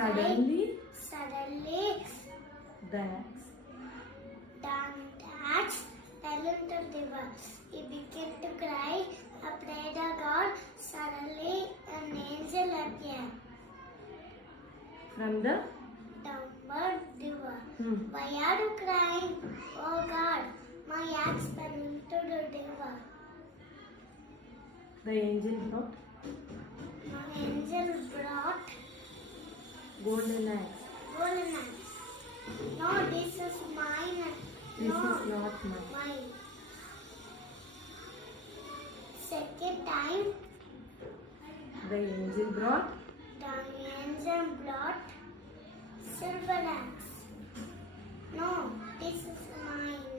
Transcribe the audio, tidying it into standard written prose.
Suddenly, the axe fell into the river. He began to cry, I prayed to God. Suddenly, an angel appeared from the downward river. Why are you crying? Oh God, my axe fell into the river. The angel brought golden axe. Golden axe. No, this is mine. This No, is not mine. mine. Second time, The angel brought silver axe. No, this is mine.